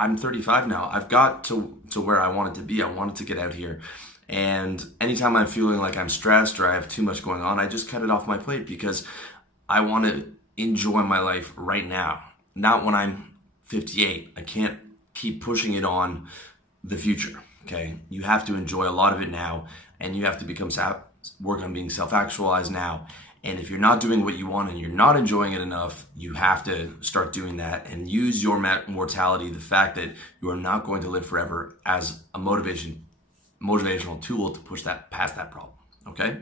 I'm 35 now. I've got to where I wanted to be. I wanted to get out here. And anytime I'm feeling like I'm stressed or I have too much going on, I just cut it off my plate because I want to enjoy my life right now, not when I'm 58. I can't keep pushing it on the future. Okay, you have to enjoy a lot of it now, and you have to work on being self-actualized now. And if you're not doing what you want and you're not enjoying it enough, you have to start doing that and use your mortality, the fact that you are not going to live forever, as a motivational tool to push that past that problem. Okay.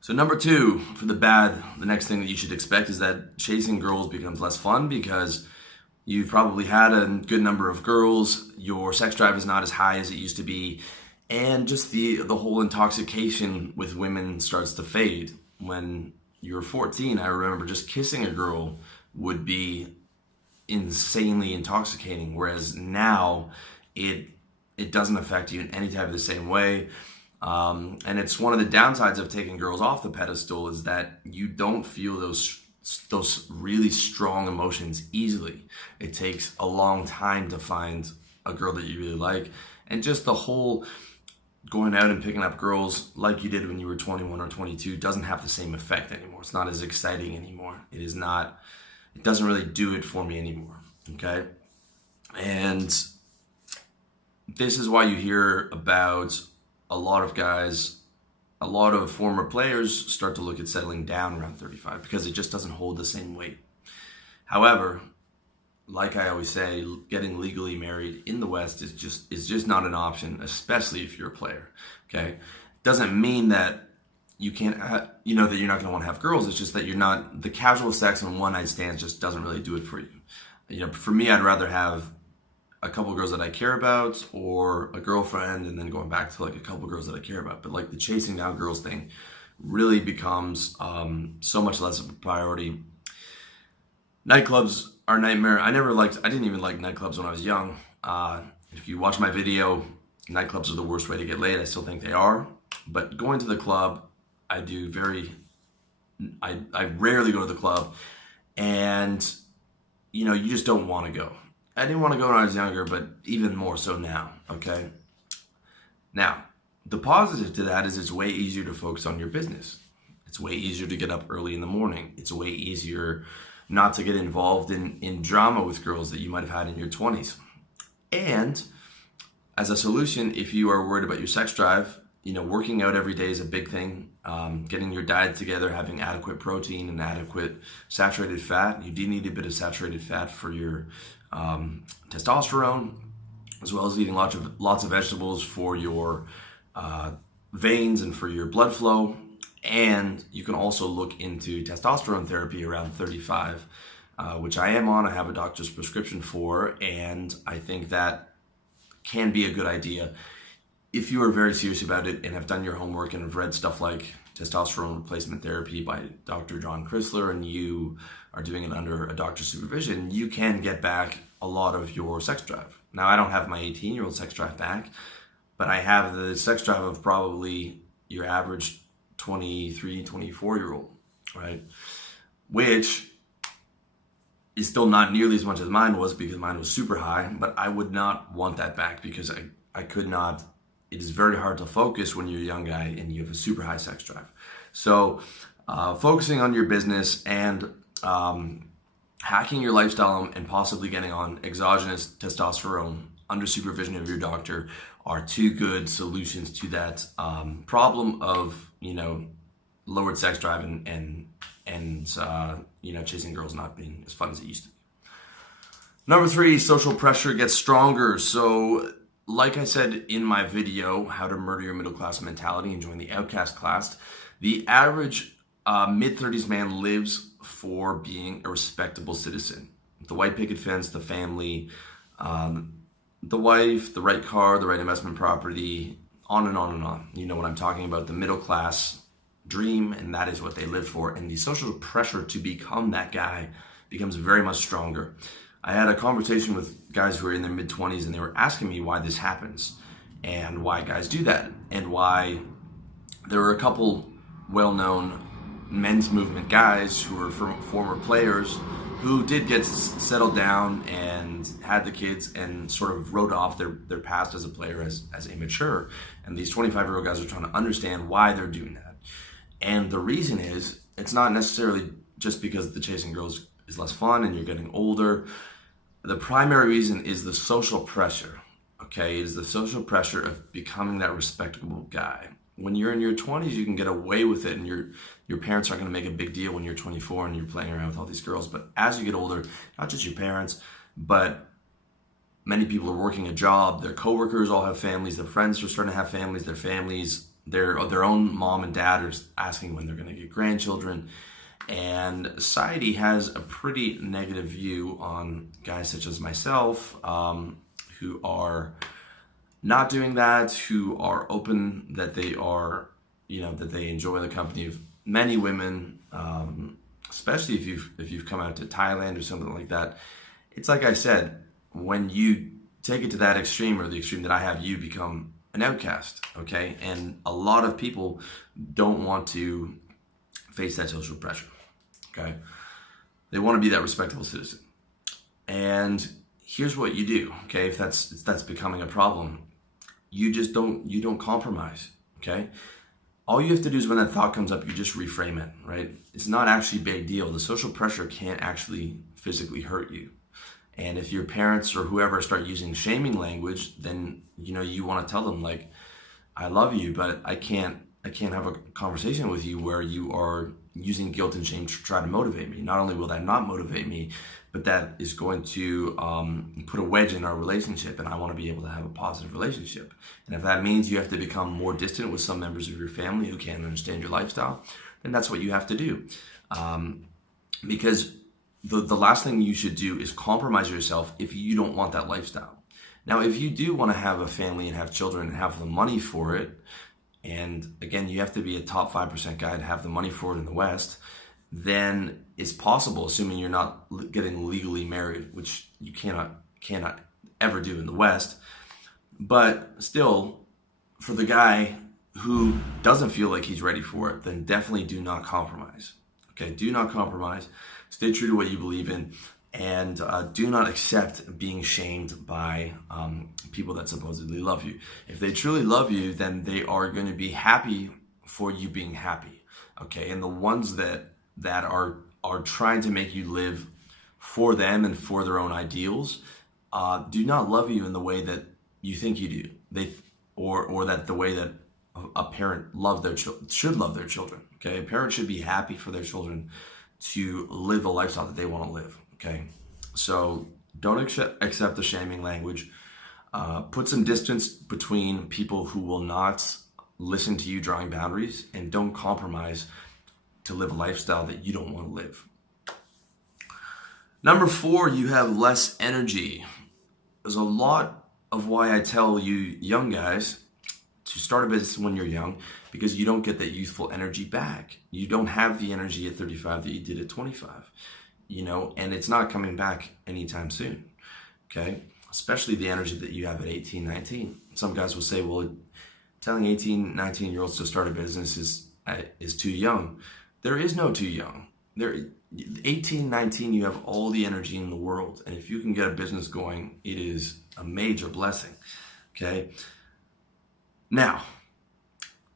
So number two, for the next thing that you should expect is that chasing girls becomes less fun because you've probably had a good number of girls, your sex drive is not as high as it used to be, and just the whole intoxication with women starts to fade. When you were 14, I remember just kissing a girl would be insanely intoxicating, whereas now it doesn't affect you in any type of the same way. And it's one of the downsides of taking girls off the pedestal is that you don't feel those really strong emotions easily. It takes a long time to find a girl that you really like. And just the whole going out and picking up girls like you did when you were 21 or 22 doesn't have the same effect anymore. It's not as exciting anymore. It doesn't really do it for me anymore. Okay. And this is why you hear about a lot of former players start to look at settling down around 35 because it just doesn't hold the same weight. However, like I always say, getting legally married in the West is just not an option, especially if you're a player. Okay, doesn't mean that you can't, that you're not going to want to have girls. It's just that the casual sex and one night stands just doesn't really do it for you. For me, I'd rather have a couple girls that I care about or a girlfriend and then going back to like a couple girls that I care about. But like the chasing down girls thing really becomes so much less of a priority. Nightclubs are a nightmare. I didn't even like nightclubs when I was young. If you watch my video, nightclubs are the worst way to get laid. I still think they are. But going to the club, I rarely go to the club. And, you just don't want to go. I didn't want to go when I was younger, but even more so now, okay? Now, the positive to that is it's way easier to focus on your business. It's way easier to get up early in the morning. It's way easier not to get involved in drama with girls that you might have had in your 20s. And as a solution, if you are worried about your sex drive, working out every day is a big thing. Getting your diet together, having adequate protein and adequate saturated fat. You do need a bit of saturated fat for your testosterone, as well as eating lots of vegetables for your veins and for your blood flow. And you can also look into testosterone therapy around 35, which I am on. I have a doctor's prescription for, and I think that can be a good idea if you are very serious about it and have done your homework and have read stuff like Testosterone Replacement Therapy by Dr. John Chrysler, and you are doing it under a doctor's supervision. You can get back a lot of your sex drive. Now, I don't have my 18-year-old sex drive back, but I have the sex drive of probably your average 23, 24-year-old, right? Which is still not nearly as much as mine was because mine was super high, but I would not want that back because I could not. It is very hard to focus when you're a young guy and you have a super high sex drive. So focusing on your business and hacking your lifestyle and possibly getting on exogenous testosterone under supervision of your doctor are two good solutions to that problem of, lowered sex drive and chasing girls not being as fun as it used to be. Number three, social pressure gets stronger. So like I said in my video, How to Murder Your Middle Class Mentality and Join the Outcast Class, the average mid-30s man lives for being a respectable citizen. The white picket fence, the family, the wife, the right car, the right investment property, on and on and on. You know what I'm talking about, the middle class dream, and that is what they live for. And the social pressure to become that guy becomes very much stronger. I had a conversation with guys who are in their mid-20s, and they were asking me why this happens and why guys do that, and why there are a couple well-known men's movement guys who are former players who did get settled down and had the kids and sort of wrote off their past as a player as immature. And these 25-year-old guys are trying to understand why they're doing that. And the reason is, it's not necessarily just because the chasing girls is less fun and you're getting older. The primary reason is the social pressure, okay? It is the social pressure of becoming that respectable guy. When you're in your 20s, you can get away with it, and your parents aren't going to make a big deal when you're 24 and you're playing around with all these girls. But as you get older, not just your parents, but many people are working a job, their coworkers all have families, their friends are starting to have families, their own mom and dad are asking when they're going to get grandchildren. And society has a pretty negative view on guys such as myself, who are not doing that, who are open, that they are, that they enjoy the company of many women, especially if you've come out to Thailand or something like that. It's like I said, when you take it to that extreme, or the extreme that I have, you become an outcast, okay? And a lot of people don't want to face that social pressure, okay? They want to be that respectable citizen. And here's what you do, okay? If that's becoming a problem, you don't compromise, okay? All you have to do is, when that thought comes up, you just reframe it, right? It's not actually a big deal. The social pressure can't actually physically hurt you. And if your parents or whoever start using shaming language, then you want to tell them, like, I love you, but I can't have a conversation with you where you are using guilt and shame to try to motivate me. Not only will that not motivate me, but that is going to put a wedge in our relationship, and I want to be able to have a positive relationship. And if that means you have to become more distant with some members of your family who can't understand your lifestyle, then that's what you have to do. Because the last thing you should do is compromise yourself if you don't want that lifestyle. Now, if you do want to have a family and have children and have the money for it, and again, you have to be a top 5% guy to have the money for it in the West, then it's possible, assuming you're not getting legally married, which you cannot ever do in the West. But still, for the guy who doesn't feel like he's ready for it, then definitely do not compromise. Okay, do not compromise. Stay true to what you believe in, and do not accept being shamed by people that supposedly love you. If they truly love you, then they are going to be happy for you being happy. Okay, and the ones that are trying to make you live for them and for their own ideals do not love you in the way that you think you do. Or that the way that a parent should love their children. Okay, a parent should be happy for their children to live a lifestyle that they want to live. Okay, so don't accept the shaming language. Put some distance between people who will not listen to you drawing boundaries, and don't compromise to live a lifestyle that you don't want to live. Number 4, you have less energy. There's a lot of why I tell you young guys to start a business when you're young, because you don't get that youthful energy back. You don't have the energy at 35 that you did at 25, and it's not coming back anytime soon, okay? Especially the energy that you have at 18, 19. Some guys will say, well, telling 18, 19-year-olds to start a business is too young. There is no too young. 18, 19, you have all the energy in the world. And if you can get a business going, it is a major blessing, okay? Now,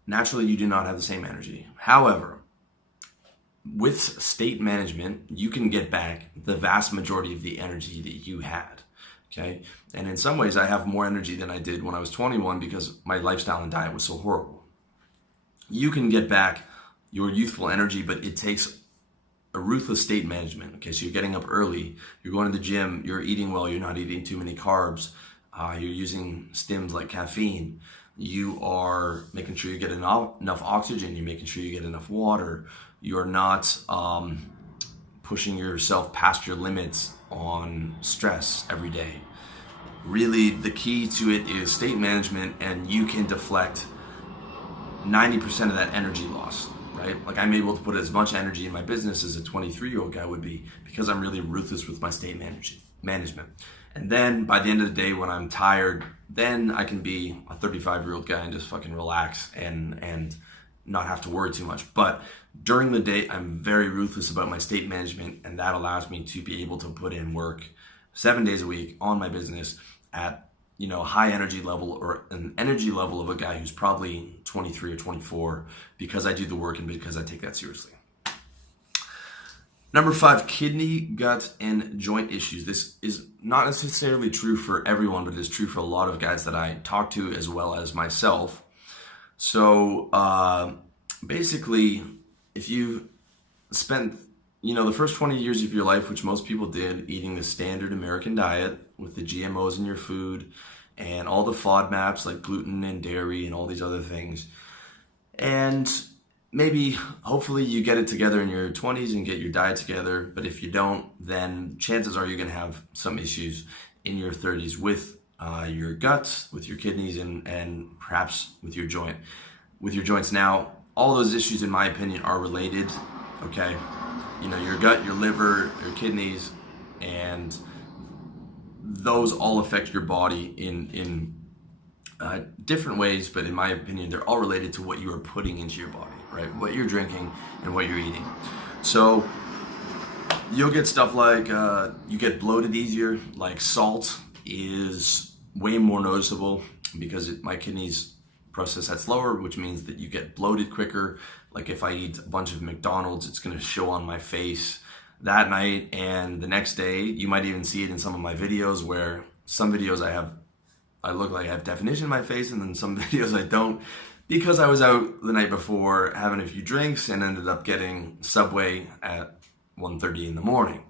naturally, you do not have the same energy. However, with state management, you can get back the vast majority of the energy that you had, okay? And in some ways, I have more energy than I did when I was 21 because my lifestyle and diet was so horrible. You can get back your youthful energy, but it takes a ruthless state management, okay? So you're getting up early, you're going to the gym, you're eating well, you're not eating too many carbs, you're using stims like caffeine, you are making sure you get enough oxygen, you're making sure you get enough water, you're not pushing yourself past your limits on stress every day. Really, the key to it is state management, and you can deflect 90% of that energy loss, right? Like, I'm able to put as much energy in my business as a 23-year-old guy would be because I'm really ruthless with my state management. And then by the end of the day, when I'm tired, then I can be a 35-year-old guy and just fucking relax and not have to worry too much. But during the day, I'm very ruthless about my state management, and that allows me to be able to put in work 7 days a week on my business at, high energy level, or an energy level of a guy who's probably 23 or 24, because I do the work and because I take that seriously. Number 5, kidney, gut, and joint issues. This is not necessarily true for everyone, but it is true for a lot of guys that I talk to, as well as myself. So basically, if you spent the first 20 years of your life, which most people did, eating the standard American diet with the GMOs in your food and all the FODMAPs like gluten and dairy and all these other things, and maybe, hopefully, you get it together in your 20s and get your diet together. But if you don't, then chances are you're going to have some issues in your 30s with your guts, with your kidneys, and perhaps with your joints. Now, all those issues, in my opinion, are related. Okay, your gut, your liver, your kidneys, and those all affect your body in different ways, but in my opinion, they're all related to what you are putting into your body, right? What you're drinking and what you're eating. So you'll get stuff like, you get bloated easier, like salt is way more noticeable because my kidneys process that slower, which means that you get bloated quicker. Like if I eat a bunch of McDonald's, it's gonna show on my face that night, and the next day. You might even see it in some of my videos, where some videos I look like I have definition in my face, and then some videos I don't, because I was out the night before having a few drinks and ended up getting Subway at 1:30 in the morning.